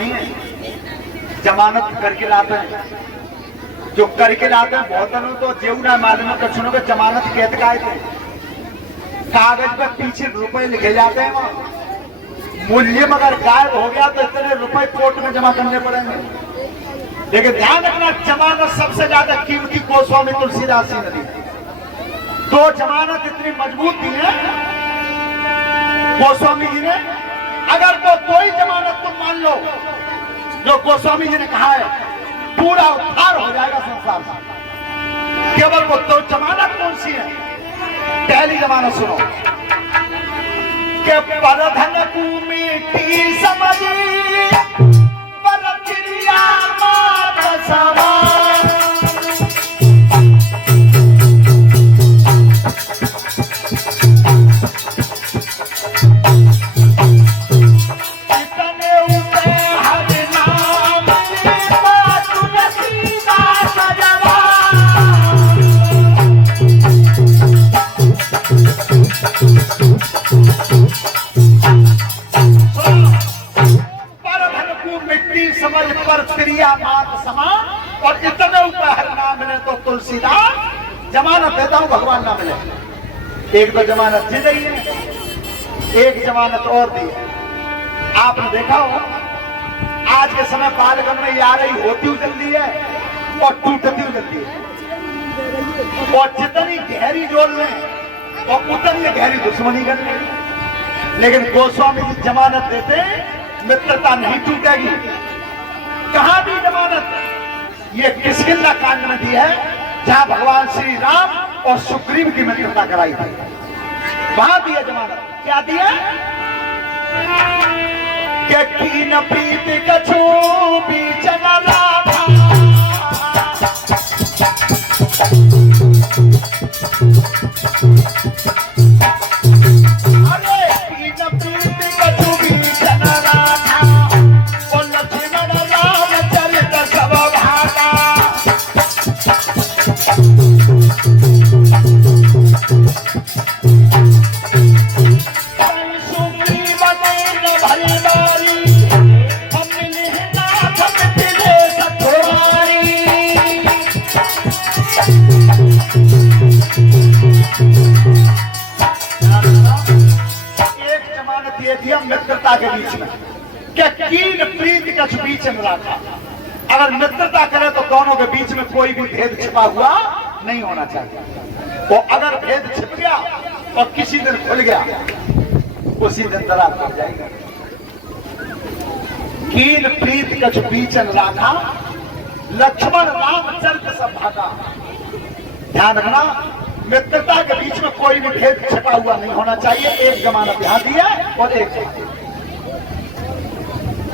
नहीं है, जमानत करके लाते हैं। जो करके लाते हैं बहुत दिनों तो जेऊ ना मालूम है सुनो के जमानत कैद का थे, कागज पर पीछे रुपए लिखे जाते हैं, वहां मूल्य मगर गायब हो गया तो इतने रुपए कोर्ट में जमा करने पड़ेंगे। लेकिन ध्यान रखना, जमानत सबसे ज्यादा कीमती गोस्वामी तुलसीदास जी ने दी। तो जमानत इतनी मजबूत दी है गोस्वामी जी ने, अगर तो दो ही जमानत तुम मान लो जो गोस्वामी जी ने कहा है, पूरा उद्धार हो जाएगा संसार से। केवल वो दो जमानत कौन सी है? पहली जमानत सुनो कि परधन को मिट्टी समझी, पर चिड़िया मात समान। और इतने उपहार ना मिले तो तुलसीदास जमानत देता हूं, भगवान ना मिले। एक तो जमानत दी गई है, एक जमानत और दी है। आपने देखा हो आज के समय बालगन में आ रही होती हुई जल्दी है और टूटती हुई जल्दी है, और जितनी गहरी जोड़ लें और उतनी गहरी दुश्मनी कर लें। लेकिन गोस्वामी जी जमानत देते, मित्रता नहीं टूटेगी। कहां भी जमानत ये किसकिंदा कांड में दी है, जहां भगवान श्री राम और सुग्रीव की मित्रता कराई थी, वहां दी है जमानत। क्या दी है? कि कीन प्रीति कछु बीच न लाथा, अरे कीन प्रीति कछु बीच न लाथा, और लक्ष्मण राम चरित सब भागा। सुग्रीव ने न भरी बारी, हम मिले नाथ मिथिले सतवारी। एक जमानत ये दिया मित्रता के बीच में, क्या कीन प्रीति कछु बीच न रखा। अगर मित्रता करे तो दोनों के बीच में कोई भी भेद छिपा हुआ नहीं होना चाहिए। और अगर भेद छिप गया और किसी दिन खुल गया, उसी दिन दरार पड़ जाएगा। कीन प्रीति कछु बीच न रखा, लक्ष्मण राम चरित सब भागा। ध्यान रखना, मित्रता के बीच में कोई भी भेद छिपा हुआ नहीं होना चाहिए। एक जमानत यहां दी है और एक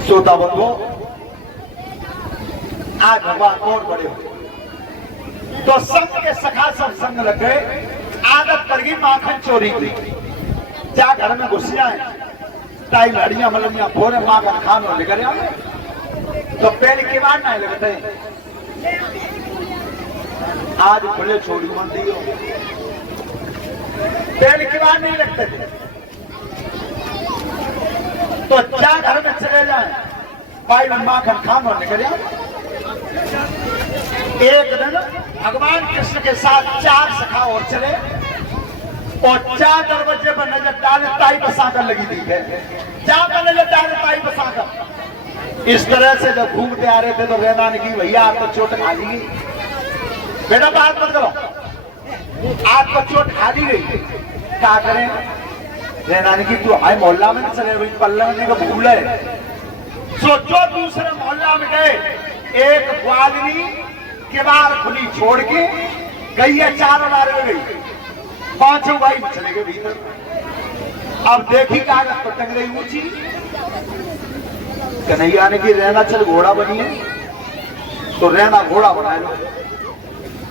श्रोता बंधुओं, आज भगवान और बड़े हो तो संग के सखा सब संग लग गए। आदत पड़ गई माखन चोरी की, जा घर में घुस जाए, ताई लड़ियां मलड़ियां फोरे माखन खानो लेकर आए तो पहले की बात नहीं लगते। आज खुले छोड़ी मंदी हो, पहले की बात नहीं लगते थे। तो क्या घर में चले जाए, भाई माखन खानो निकल जाए। एक दिन भगवान कृष्ण के साथ चार सखा और चले, और चार दरवाजे पर नजर डाले, ताई बसाकर लगी थी। जहां पर नजर डाले ताई बसाकर। इस तरह से जब घूमते आ रहे थे तो रहना नहीं की भैया आपको चोट खा ली, बेटा बात मत करो, आपको चोट खा दी गई, क्या करें? रहना की तू हमारे मोहल्ला में चले भाई, पल्ला में का भूल है। सोचो दूसरे मोहल्ला में गए, एक ग्वालिनी किवाड़ खुली छोड़ के गई है, चार बार में गई, पांचों भाई चले गए भीतर। अब देखी कागज पर टंग रही ऊंची, कन्हैया ने की रहना चल घोड़ा बनी है तो रहना घोड़ा बना लो,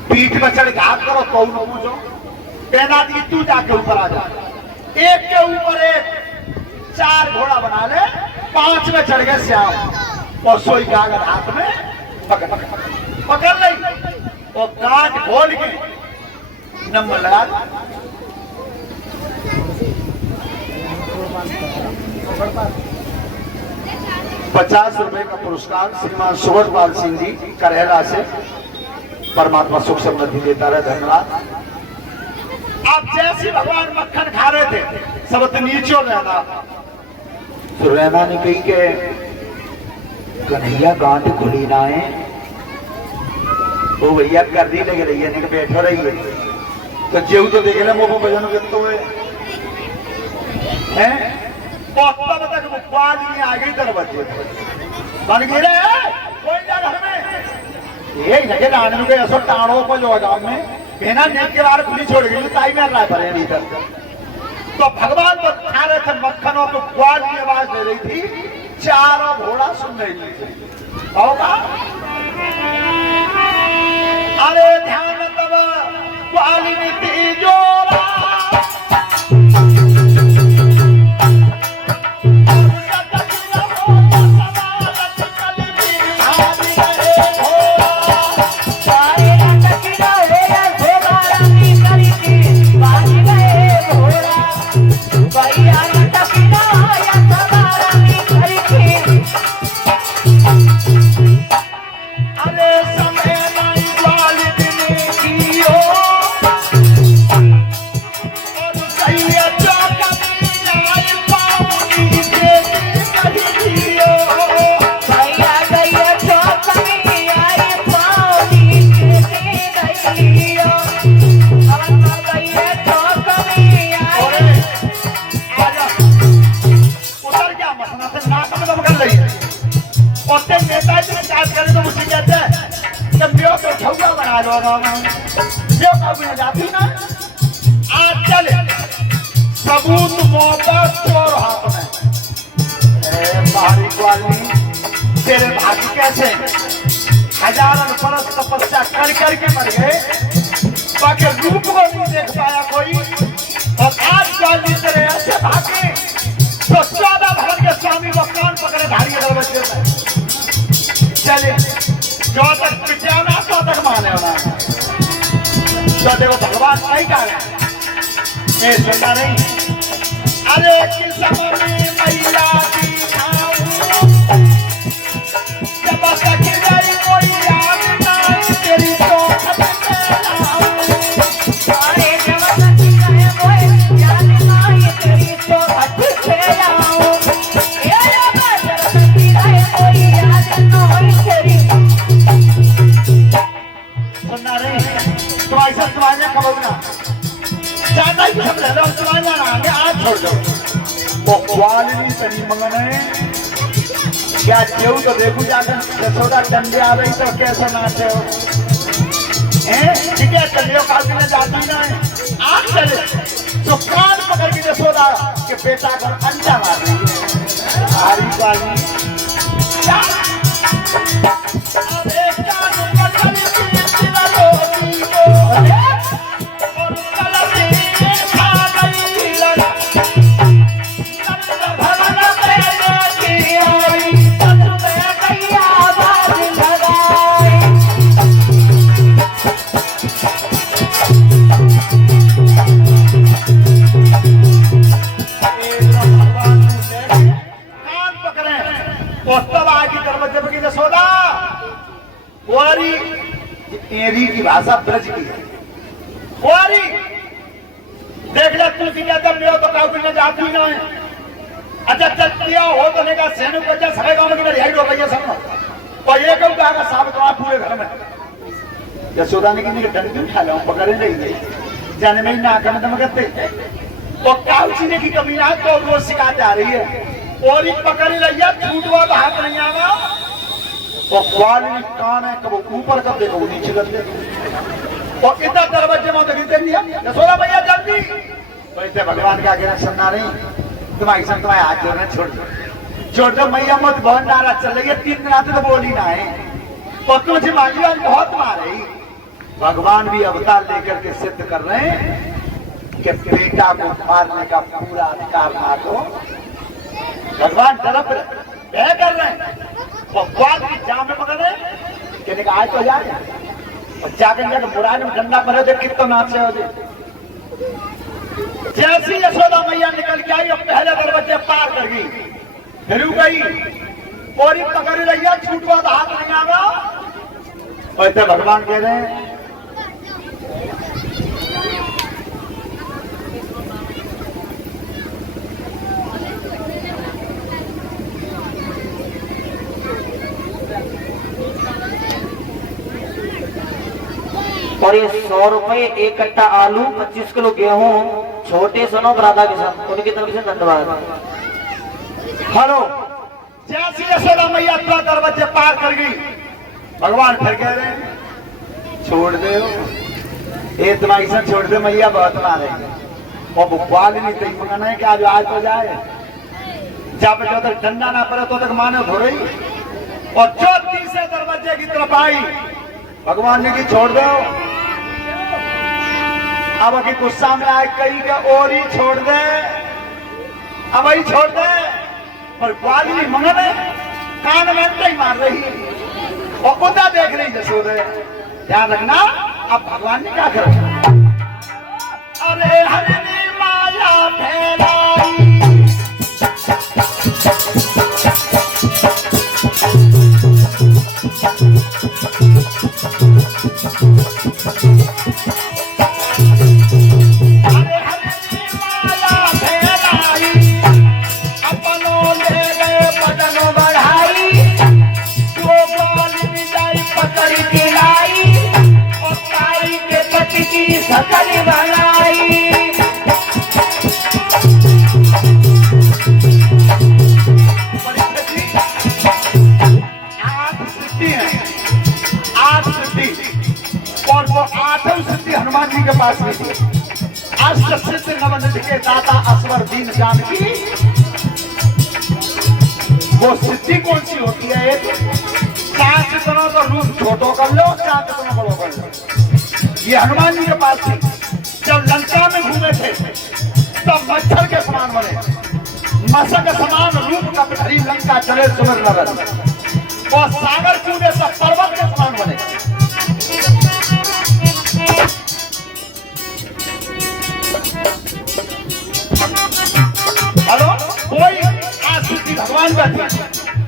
पीठ पर चढ़ घात करो तो न पूछो। कहना दी तू जाके ऊपर आ जा, एक के ऊपर एक चार घोड़ा बना ले, पांच में चढ़ गए श्याम, और सोई कागज हाथ में पकड़ ली और कांच खोल के नंबर लगा दो। 50 रुपए का पुरस्कार श्रीमान सुब्रतपाल सिंह जी करेला से। परमात्मा सुख समृद्धि देता रहे, धन्यवाद। आप जैसे भगवान मक्खन खा रहे थे सब नीचो रहना, तो रहना ने कही के कन्हैया गांठ खुली ना है, वो भैया कर दी लग रही है, बैठो रही है। तो जेऊ तो देख ले मोको भजन करते हुए हैं, तक मुखबाज नहीं आ गई दरवाजे बन गिरे कोई ना घर में ये जगह डांडू के ऐसा टाणों को जो गांव में बिना नेट के बाहर खुली छोड़ गई, ताई में रहा पर भीतर। तो भगवान तो खा रहे थे मक्खनों को, ग्वाल की आवाज दे रही थी, चारों घोड़ा सुन रही थी। होगा अरे ध्यान तब ग्वालिनी तीजोरा जाती ना आज चले सबूत मौका चोर हाथ में। बाहरी ग्वालिनी तेरे भाग्य कैसे हजारों बरस तपस्या कर करके मर गए, बाकी रूप को नहीं देख पाया कोई, और आज ग्वालिनी तेरे ऐसे भागे तो 14 भवन के स्वामी वो कान पकड़े धारी दरवाजे में। चले जो तक पिटाना तो तक माने होना, तो देखो भगवान नहीं कह रहे हैं, सुनता नहीं। अरे किस्म में मैया की जब तक गई कोई याद नहीं तेरी तो अरे जब तक गई कोई याद नहीं तेरी तो सुनना नहीं। तो ऐसा तुम्हारे खबर ना ज्यादा ही सब रह रहा तुम्हारा ना आगे आज छोड़ दो। वो ग्वालिनी शनि मंगन है क्या जेऊ तो देखू जाकर यशोदा डंडे आ रही तो कैसा नाचे हो ठीक है। चलियो काल में जाती ना है आज चले तो कान पकड़ के यशोदा के बेटा का अंडा मार रही है हरी ग्वालिनी। एरी की भाषा ब्रज की है। कुआरी देख ले तुलसी कहता मैं तो काउ ने जाती ना है। अच्छा चलिया हो तो ने का सेनु को जा सरे गांव में रिहाई हो गई है सब और ये कहूं कहा साबित हुआ पूरे घर में। यशोदा ने किन्हीं के डंडी उठा लो पकड़े नहीं गई जाने में ना कर दम करते तो काउची ने की कमी ना तो वो शिकायत आ रही है और एक पकड़ लिया छूटवा हाथ नहीं आवा और ग्वालिनी कान है कब ऊपर कर दे कब नीचे कर दे और इतना दरवाजे में दे दिया यशोदा भैया जल्दी। वैसे भगवान के आगे सुनना नहीं तुम्हारी संग तुम्हारे हाथ जोड़ना छोड़ दो मैया मत बहुत नाराज चल रही है 3 दिन आते तो बोली ना है और तुझे मांगी आज बहुत मारे। भगवान भी अवतार लेकर के सिद्ध कर रहे हैं कि बेटा को मारने का पूरा अधिकार ना दो। भगवान तरफ तय कर रहे हैं और की जाम में पकड़ रहे कहने का आज तो जाए और जाकर जाकर बुराई में डंडा पड़े थे कितना नाचे हो जाए। जैसी यशोदा मैया निकल के आई और पहले दरवाजे पार कर गई फिर गई और ये पकड़ लिया छूटवा तो हाथ नहीं आगा। ऐसे भगवान कह रहे हैं और ये 100 रुपए 1 कट्टा आलू 25 किलो गेहूं छोटे सोनो राधा किसान उनकी तरफ से धन्यवाद। हेलो जैसी यशोदा मैया अपना दरवाजे पार कर गई भगवान फिर कह रहे छोड़ दे ये तुम्हारी से छोड़ दे मैया बहुत मारे और बुआल नहीं तई मकाना है कि आज तो जाए जब तक ठंडा ना पड़े तो तक माने हो रही और जो तीसरे दरवाजे की तरफ आई भगवान ने की छोड़ दो। अब अभी गुस्सा में आए कई का और ही छोड़ दे अब वही छोड़ दे पर ग्वाली मंगल कान में नहीं मार रही और उदा देख रही जसोदे। ध्यान रखना अब भगवान ने क्या करा अरे हरि माया फैलाई सकल बनाई आठ सिद्धि और वो आठों सिद्धि हनुमान जी के पास में थी। अष्ट सिद्ध नवनिधि के दाता असवर दीन जानकी वो सिद्धि कौन सी होती है एक चार कितनों का रूप छोटो कर लो चार कितनों बड़ो कर लो। ये हनुमान जी के पास थी जब लंका में घूमे थे तब मच्छर के समान बने मशक समान रूप का पिठरी लंका चले सुमर नगर और सागर कूदे सब पर्वत के समान बने। हेलो कोई आसिद्धि भगवान का थी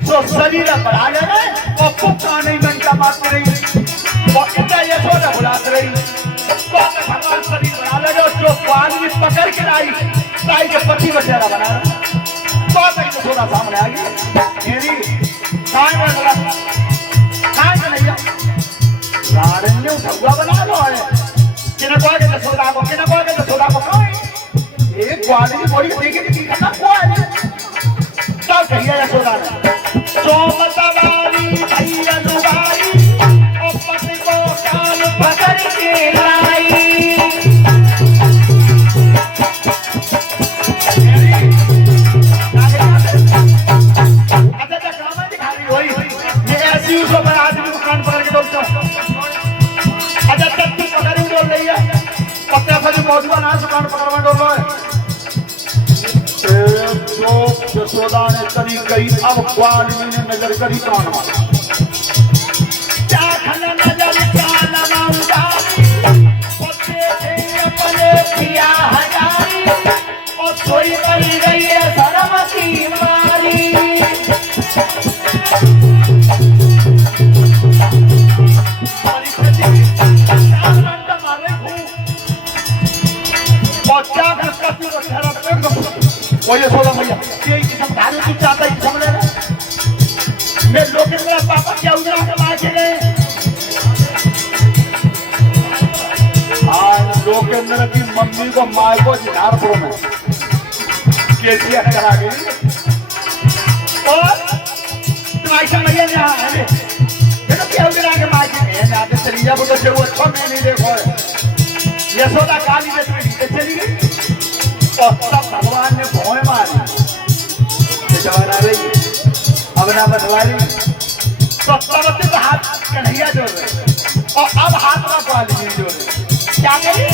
जो शरीर बढ़ा ले और पुख्ता नहीं बनता मारती रही और इतना यशोदा बुलाते रही तो भगवान शरीर बना ले जो पानी पकड़ के लाई ताई के पति बचेरा बना तो यशोदा सामने आ गई मेरी नहीं सारण्य भगवा बना लो है किन्हें कहा के यशोदा को किन्हें कहा के यशोदा को कहा एक ग्वाली बड़ी देखी थी करना कोई तब कहिए यशोदा ने तो मतवारी भैया लुगाई और पति को कान पकड़ के लाई अच्छा ड्रामा दिखा रही हुई ये ऐसी उसको मैं आदमी को कान पकड़ के बोलता हूँ। अच्छा तब तू पकड़ ही डोल रही है पत्ते फली मौजूदा ना से कान पकड़वा डोल रहा है यशोदा ने करी गई अब ग्वाली ने नजर करी कान मारा चाखन नजर कान मांगा पत्ते थे अपने पिया हजारी और सोई पड़ी गई है शर्म की मारी ये सोलह भैया ये समझाने तू चाहता है समझ ले मैं लोग मेरा पापा क्या उधर कमा के गए आज लोकेंद्र की मम्मी को माए को झारपुर में केसीआर करा गई और तुम्हारी समझिए यहाँ है देखो क्या उधर आके माए के गए जाते चली जा बोलो जो अच्छा मैं नहीं देखो यशोदा काली में चली गई और तब भगवान ने भौएं मारी आ रही अब ना बदला रही तो तब से हाथ कन्हैया जोड़ रहे और अब हाथ में ग्वाली जोड़ रहे क्या करी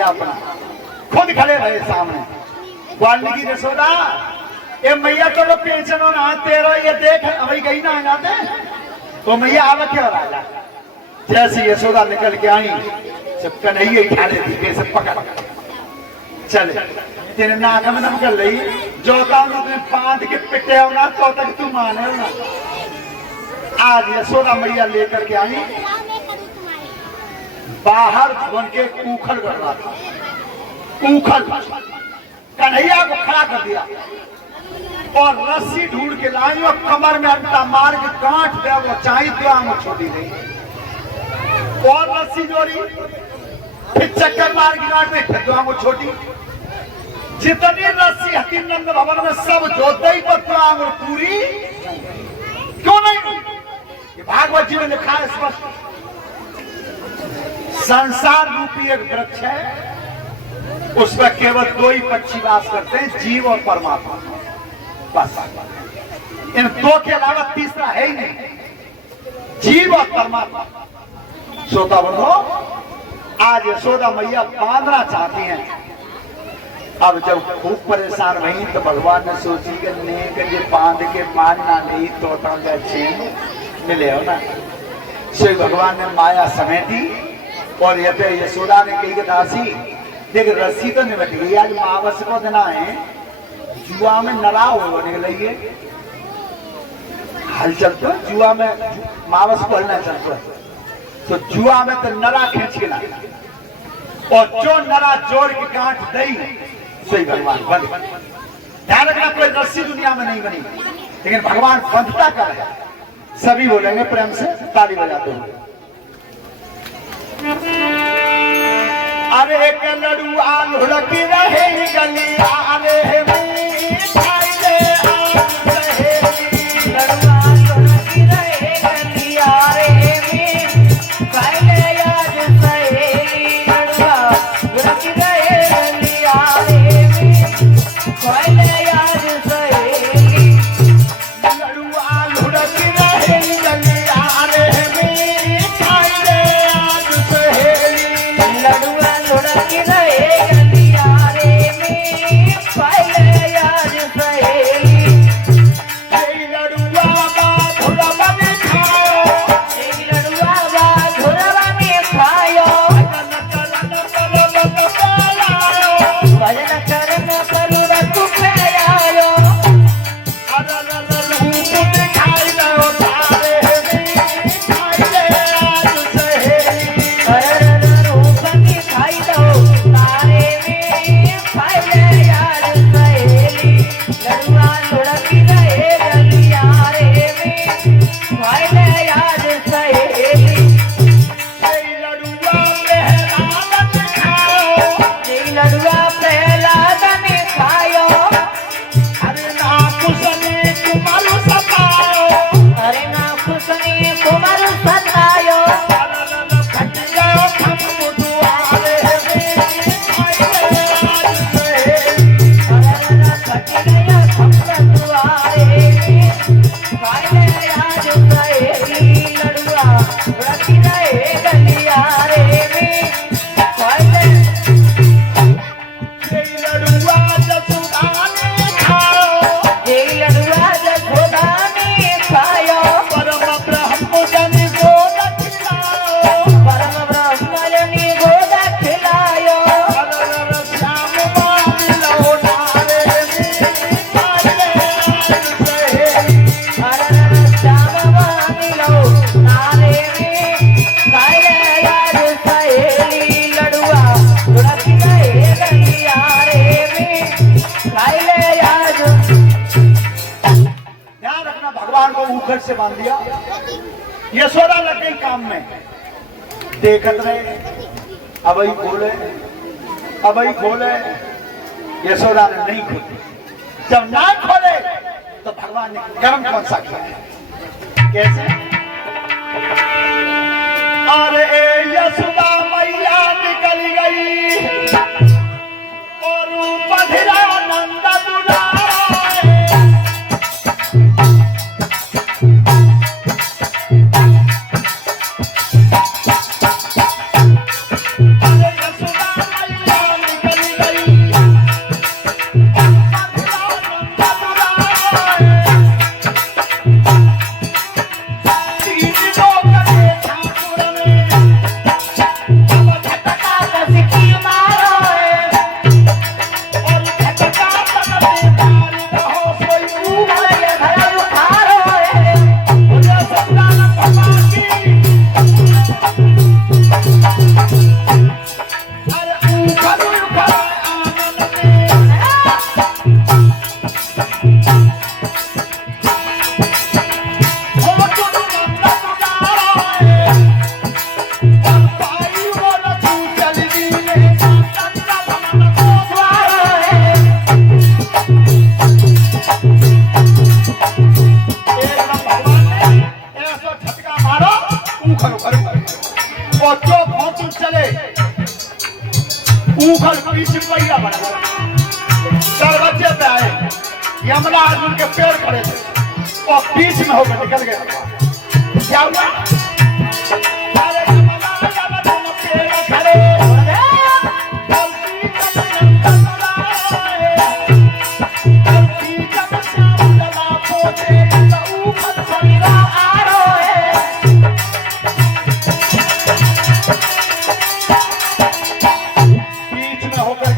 दिया अपना, खुद खड़े रहे सामने। ग्वालिनी की यशोदा, ये मैया तो पेंशन ना तेरा ये देख अभी गई ना जाते तो मैया आवे क्यों राजा। जैसी यशोदा निकल के आई जब कन्हैया उठा लेती कैसे पकड़ चले तेरे नाक में नम कर ली जो काम अपने बांध के पिटे होना तो तक तू माने ना। आज यशोदा मैया लेकर के आई, बाहर भवन के उखल कर रहा था, उखल कन्हैया को खड़ा कर दिया और रस्सी ढूंढ के लाई और कमर में अंटा मार के गांठ दे वो चाहिए तो आंख छोटी गई और रस्सी जोड़ी फिर चक्कर मार के गांठ में फिर आंख छोटी। जितनी रस्सी हकीम नंद भवन में सब जोते ही पर आंख पूरी क्यों नहीं। ये भागवत जी में लिखा है स्पष्ट, संसार रूपी एक वृक्ष है, उसमें केवल दो ही पक्षी वास करते हैं, जीव और परमात्मा। बस इन दो के अलावा तीसरा है ही नहीं, जीव और परमात्मा। श्रोता बंधो, आज यशोदा मैया बांधना चाहती हैं। अब जब खूब परेशान हुई तो भगवान ने सोची कि नहीं बांध के मानना नहीं तो चैन मिले हो ना। श्री भगवान ने माया समेटी और ये पे यशोदा ने कही कि दासी देख रस्सी तो निकल गई, आज मावस को देना है, जुआ में नरा हो निकलिए हल चलते जुआ में मावस को हलना चलता तो जुआ में तो नरा खींच के ला और जो नरा जोड़ के गांठ दई सही भगवान बंद। ध्यान रखना कोई रस्सी दुनिया में नहीं बनी, लेकिन भगवान बंधता कर है। सभी बोलेंगे प्रेम से ताली बजाते हुए। अरे एक लड़ुआ लुढ़की रहे गलिया अरे मिठाई ले रहे लड़ुआ लुढ़की रहे गलिया रे मिठाई ले आज सहेली लड़ुआ लुढ़की रहे गलिया रे मिठाई ले आज सहेली लड़ुआ लुढ़की रहे गलिया रे मिठाई ले आज सहेली लड़ुआ लुढ़की रहे गलिया रे मिठाई ले आज सहेली लड़ुआ बाधुरा में खाओ लड़ुआ बाधुरा में खाओ भजन करन करू रखु पे आयो रूप दिखाई लो तारे मिठाई ले आज सहेली रूप दिखाई लो तारे मिठाई ले आज सहेली लड़ुआ लुढ़की रहे गलिया रे मिठाई ले आज सहेली लड़ुआ प्रहलाद खाओ लड़ुआ प्रहलाद में खाओ अरे ना कुसने कुमार सतायो अरे ना कुसने कुमार सतायो खटिया हम दुआरे मिठाई ले आज सहेली खटिया हम दुआरे मिठाई ले आज सहेली लड़ुआ लुढ़की रहे गलिया रे मिठाई ले लड़ुआ जसोदा ने खाओ लड़ुआ जसोदा ने खाओ परम ब्रह्म जनि गोद खिलाओ परम ब्रह्म जनि गोद खिलायो श्याम मान लो नारे मिठाई ले आज सहेली श्याम मान लो नारे मिठाई ले आज सहेली लड़ुआ लुढ़की रहे गलिया रे मिठाई ले आज। ध्यान रखना, भगवान को उखड़ से बांध दिया, यशोदा लग गई काम में, देखत रहे अब ही खोले अब ही खोले, यशोदा ने नहीं खोली। जब ना खोले तो भगवान ने कर्म कौन सा किया कैसे। अरे यशोदा मैया निकल गई और बधिरा नंद दुलारे अरे यशोदा मैया ऊखल पीछे पहिया बना दरवाजे पे आए, यमला अर्जुन के पेड़ खड़े थे और बीच में होकर निकल गए। क्या हुआ? अरे यमला अर्जुन पेड़ खड़े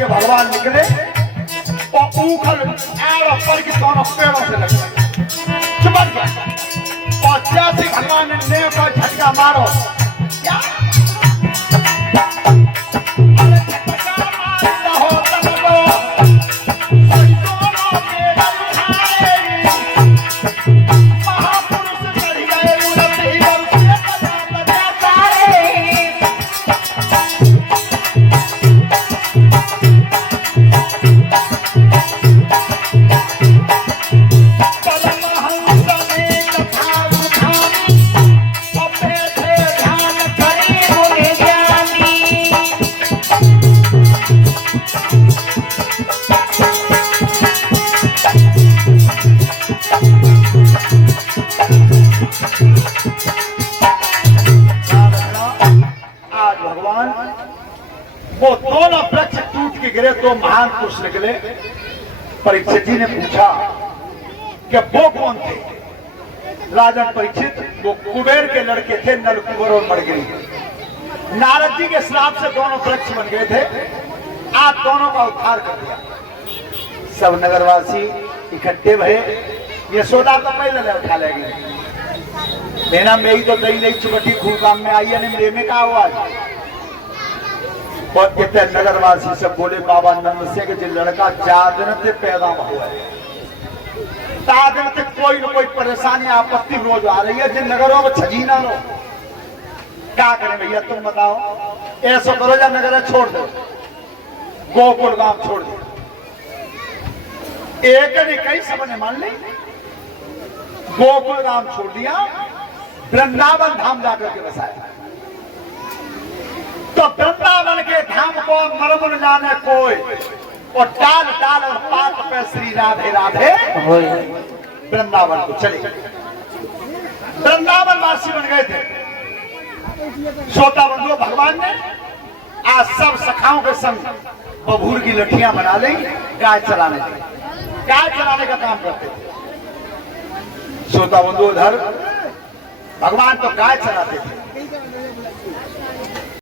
भगवान निकले और ऊखल पर की दोनों पेड़ों से लग चिपक गया और जैसे भगवान ने नेव का झटका मारो क्या वो दोनों वृक्ष टूट के गिरे। तो महान पुरुष निकले। परीक्षित जी ने पूछा कि वो कौन थे? राजन परीक्षित वो कुबेर के लड़के थे, नल कुबर और मड़गिरी। नारद जी के श्राप से दोनों वृक्ष बन गए थे। आप दोनों का उद्धार कर दिया। सब नगरवासी इकट्ठे भये। यशोदा तो पहले उठा लेगी, मेरा मेरी तो दही नहीं चुकटी खूब काम में आई है, नहीं मेरे में कहा हुआ है। और कहते नगरवासी सब बोले बाबा नंद से कि लड़का 4 दिन से पैदा हुआ है, 4 दिन से कोई न कोई परेशानी आपत्ति रोज आ रही है। जिन नगरों में छजी ना लो, क्या करें भैया तुम बताओ? ऐसा करो या नगर छोड़ दो, गोकुल गांव छोड़ दो। एक ने कई सबने मान ली, गोकुल गांव छोड़ दिया, वृंदावन धाम जाकर के बसाया। तो वृंदावन के धाम को मरम न जाने कोई, और डाल डाल और पात पे श्री राधे राधे वृंदावन को चले। वृंदावन वासी बन गए थे। श्रोता बंधुओं, भगवान ने आज सब सखाओं के संग बबूर की लठियां बना ली, गाय चलाने की, गाय चलाने का काम करते थे। श्रोता बंधु, उधर भगवान तो गाय चलाते थे